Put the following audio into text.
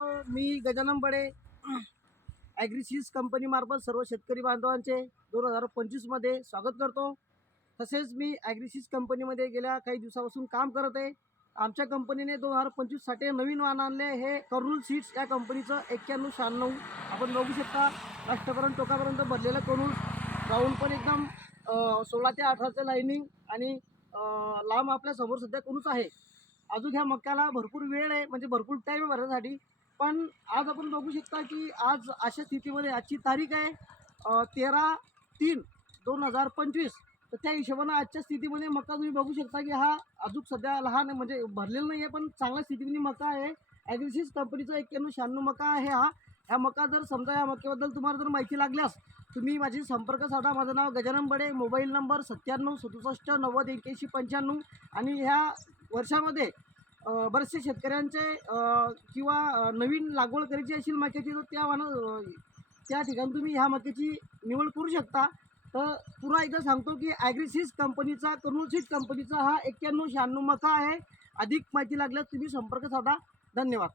मी गजानन बडे ॲग्रिसीज कंपनीमार्फत सर्व शेतकरी बांधवांचे 2025मध्ये स्वागत करतो. तसेच मी ॲग्रिसीज कंपनीमध्ये गेल्या काही दिवसापासून काम करत आहे. आमच्या कंपनीने 2025साठी नवीन वाहन आणले. हे कर्नूल सीड्स या कंपनीचं 9196 आपण बघू शकता. राष्ट्रपर्यंत टोकापर्यंत भरलेलं कर्नूल. ग्राउंड पण एकदम 16 ते 18चं लाईनिंग आणि लांब आपल्यासमोर सध्या कर्नूलच आहे. अजून ह्या मक्याला भरपूर वेळ आहे, म्हणजे भरपूर टाईम आहे भरण्यासाठी. पण आज आपण बघू शकता की आज अशा स्थितीमध्ये आजची तारीख आहे 13/3/2025. तर त्या हिशोबानं आजच्या स्थितीमध्ये मका तुम्ही बघू शकता की हा अजून सध्या लहान आहे, म्हणजे भरलेला नाही आहे, पण चांगल्या स्थितीमध्ये मका आहे. ॲग्रिसीज कंपनीचा 9196 मका आहे हा. ह्या मका जर समजा या मक्याबद्दल तुम्हाला जर माहिती लागल्यास तुम्ही माझी संपर्क साधा. माझं नाव गजानन बडे. Mobile number 9767 90 81 95. आणि ह्या वर्षामध्ये बरेचसे शेतकऱ्यांचे किंवा नवीन लागवड करायची असेल मक्याची, तर त्या ठिकाणी तुम्ही ह्या मक्याची निवड करू शकता. तर पुन्हा एकदा सांगतो की ॲग्रिसीज कंपनीचा, कर्नूल सीड कंपनीचा हा 9196 मका आहे. अधिक माहिती लागल्यास तुम्ही संपर्क साधा. धन्यवाद.